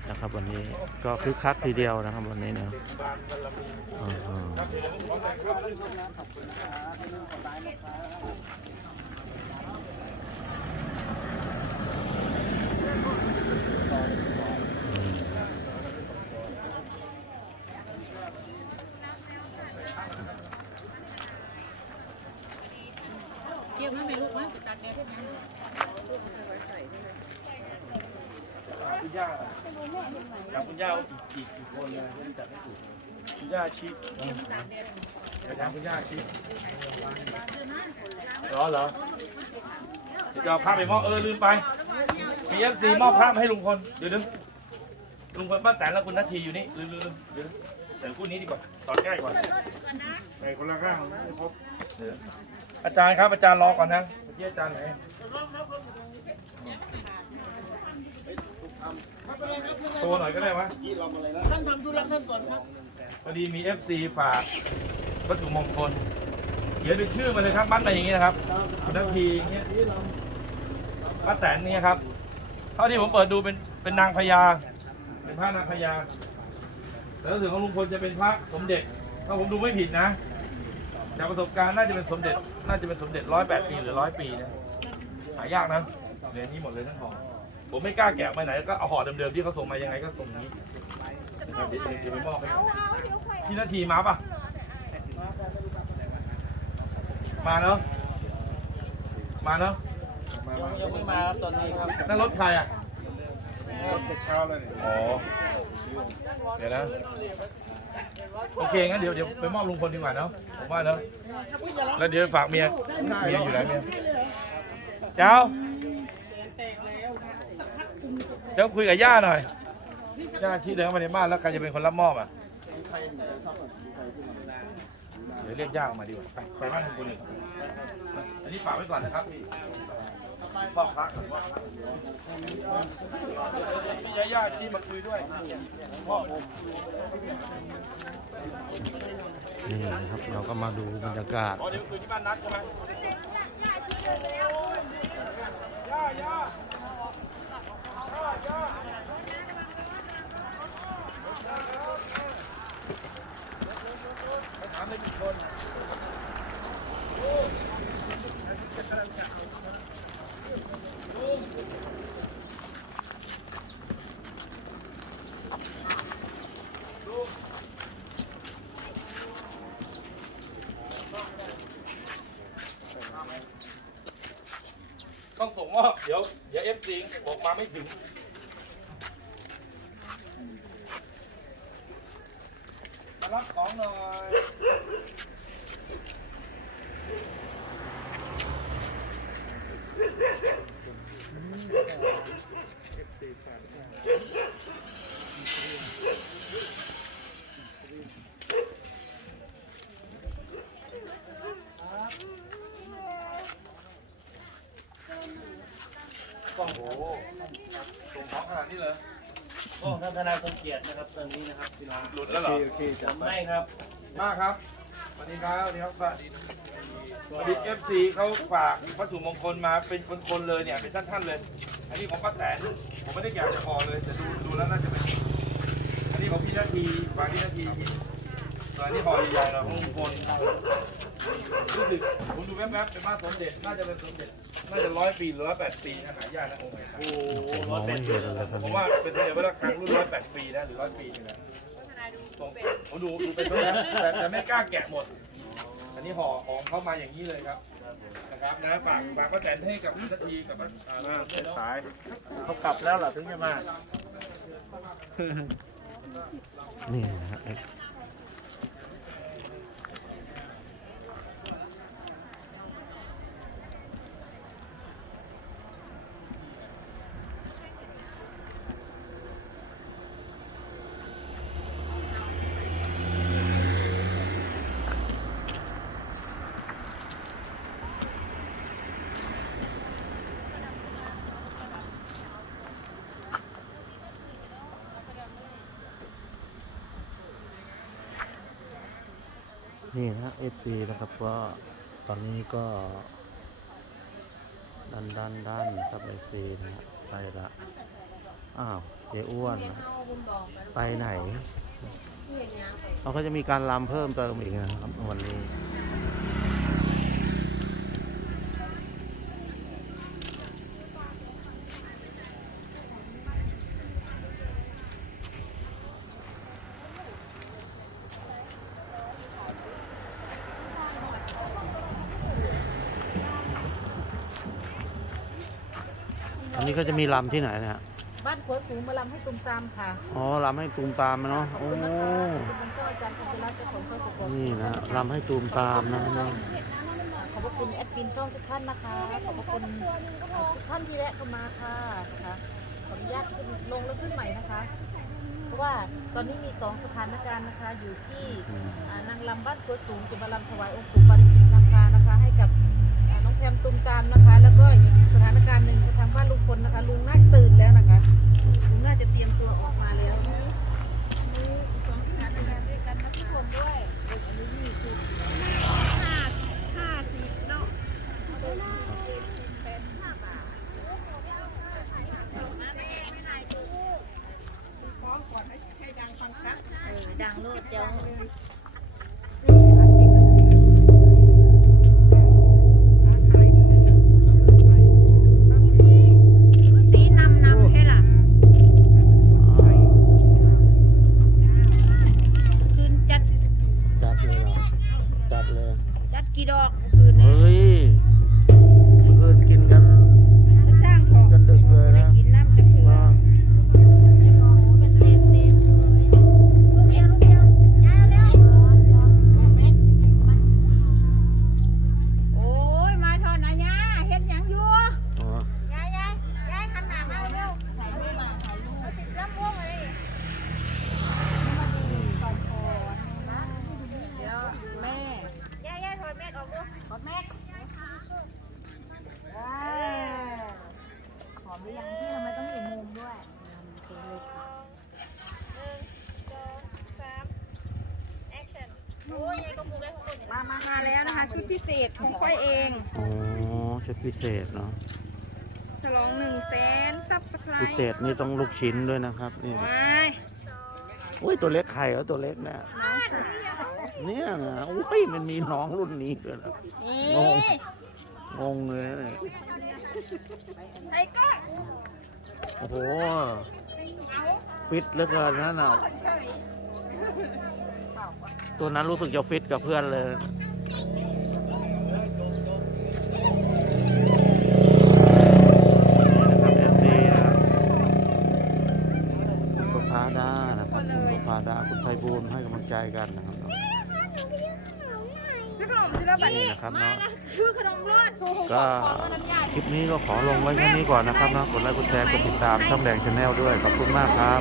ดนะครับ วันนี้ก็คึกคักทีเดียวนะครับวันนี้นะเกี่ยวมาไม่ลูกว่าจะตัดแกเทุกอย่าง คุณย่าอยากคุณย่าเอาอีกกี่คนเลยจะได้จัดให้ถูกคุณย่าชิเดี๋ยวถามคุณย่าชิเหรอเหรอเดี๋ยวจะเอาภาพไปมอบเออลืมไปมีเอฟซีมอบภาพให้ลุงพลเดี๋ยวนึงลุงพลป้าแตนแล้วคุณนาทีอยู่นี่ลืมลืมลืมเดี๋ยวแต่คู่นี้ดีกว่าตอนใกล้กว่าไปคนละข้างไม่พบเดี๋ยวอาจารย์ครับอาจารย์รอก่อนนะเมื่อกี้อาจารย์ไหน โชว์หน่อยก็ได้วะท่านทำธุระท่านก่อนครับพอดีมี FC ฝากวัตถุมงคลเขียนเป็นชื่อมาเลยครับมัดมาอย่างนี้นะครับคุณนาทีอย่างเงี้ยป้าแตนเนี่ยครับเท่าที่ผมเปิดดูเป็นเป็นนางพญาเป็นพระนางพญาแล้วรู้สึกของลุงพลจะเป็นพระสมเด็จถ้าผมดูไม่ผิดนะจากประสบการณ์น่าจะเป็นสมเด็จ น่าจะเป็นสมเด็จร้อยแปดปีหรือร้อยปีนะหายากนะเหรียญนี้หมดเลยทั้งห่อ ผมไม่กล้าแกะไปไหนก็เอาห่อเดิมๆที่เขาส่งมายังไงก็ส่งนี้นะครับเดี๋ยวเดี๋ยวไปมอบให้ที่นาทีมาปะมาเนาะมาเนาะยังไม่มาครับตอนนี้ครับนั่นรถใครอะรถแต่เช้าเลยอ๋อเดี๋ยวนะโอเคงั้นเดี๋ยวเดี๋ยวไปมอบลุงพลดีกว่าเนาะผมว่าเนาะแล้วเดี๋ยวฝากเมียเมียอยู่ไหนเมียเจ้า เจ้าคุยกับย่าหน่อย ย่าชี้เดินเข้ามาในบ้านแล้วใครจะเป็นคนรับมอบอะ เดี๋ยวเรียกย่าออกมาดีกว่า ไปไปบ้านลุงพลหนึ่งอันนี้ฝากไว้ก่อนนะครับพี่มอบพระก่อนมอบพระพี่ย่าย่าชี้มาคุยด้วยมอบนี่นะครับ เราก็มาดูบรรยากาศ อ๋อเดี๋ยวคุยที่บ้านนัดใช่ไหมย่าย่าย่าย่าถามได้กี่คน ต้องส่งมอบเดี๋ยวเดี๋ยวเอฟซีบอกมาไม่ถึงมารับของหน่อย ส่งของขนาดนี้เลยโอ้ท่านทนายสมเกียรตินะครับตอนนี้นะครับพี่น้องหลุดแล้วเหรอโอเคจับไม่ครับมากครับสวัสดีครับสวัสดีครับสวัสดีสวัสดีเอฟซีเขาฝากวัตถุมงคลมาเป็นคนๆเลยเนี่ยเป็นท่านๆเลย อันนี้ของป้าแตนผมไม่ได้แกะจะพอเลยแต่ดูดูแล้วน่าจะเป็นอันนี้ของพี่นาทีฝากพี่นาทีทีส่วนอันนี้ห่อใหญ่ๆเราของลุงพลรู้สึกผมดูแวบๆเป็นบ้านสมเด็จน่าจะเป็นสมเด็จ น่าจะร้อยปีหรือร้อยแปดปีนะหายากนะองค์ไหนครับผมมองไม่เห็นเลยตอนผมนี้ว่าเป็นสมเด็จพระราชารุ่นร้อยแปดปีนะหรือร้อยปีนี่แหละผมผมดูดูเป็นด้วยนะแต่แต่ไม่กล้าแกะหมด อันนี้ห่อของเข้ามาอย่างนี้เลยครับนะครับนะฝากฝากป้าแตนให้กับพี่นาทีกับป้าอ่ามาเป็นสายเขากลับแล้วเหรอถึงจะมานี่นะฮะ นี่นะฮะ FC นะครับก็ตอนนี้ก็ดันดันดันครับ FC นะฮะไปละอ้าวเจ๊อ้วนเอาบุญบอกกันไปไหนที่อย่างเงี้ยไปเราก็จะมีการรำเพิ่มเติมอีกนะครับวันนี้ อันนี้ก็จะมีรำที่ไหนเนี่ย บ้านขัวสูงมาลำให้ตุ้มตามค่ะอ๋อรำให้ตูมตามเนาะ โอ้เป็นเจ้าอาจารย์พัชรัตน์เจ้าของช่องสุโขนี่นะรำให้ตูมตามนะน้องขอบพระคุณแอดมินช่องทุกท่านนะคะ ขอบพระคุณทุกท่านที่แวะเข้ามาค่ะนะคะขออนุญาตขึ้นลงแล้วขึ้นใหม่นะคะ เพราะว่าตอนนี้มีสองสถานการณ์นะคะ อยู่ที่อืมอ่านางลำบ้านกัวสูงจะมาลำถวายองค์ปู่ปาริจิตนาคานะคะ ให้กับอ่าน้องแพมตุมตามนะคะ แล้วก็อีกสถานการณ์หนึ่งคือทางบ้านลุงพลนะคะ ลุงน่าจะตื่นแล้วนะคะ ลุงน่าจะเตรียมตัวออกมาแล้วมีสองสถานการณ์ด้วยกันนะทุกคนด้วยเอออันนี้นี่คือห้าห้าสิบเนาะเออ ดั มามามาแล้วนะคะ ชุดพิเศษของค่อยเอง อ๋อชุดพิเศษเนาะฉลองหนึ่งแสนซับสไครพิเศษนี่ต้องลูกชิ้นด้วยนะครับนี่ว้ายอุ้ยตัวเล็กใครเหรอตัวเล็กเนี่ยน้องสาวเนี่ยนะอุ้ยมันมีน้องรุ่นนี้ด้วยเหรอนี่งงงงเลยนะเนี่ยไอ้ก็โอ้โหฟิตเหลือเกินนะน่ะเฉย ตัวนั้นรู้สึกจะฟิตกับเพื่อนเลยนะครับเอฟซีนะครับคุณประภาดานะครับคุณประภาดาคุณไพบูลย์ให้กำลังใจกันนะครับเนาะซื้อขนมซื้อแล้วบัดนี่นี้นะครับเนาะคือขนมรอดก็คลิปนี้ก็ขอลงไว้แค่นี้ก่อนนะครับเนาะกดไลค์กดแชร์กดติดตามช่องแดงชาแนลด้วยขอบคุณมากครับ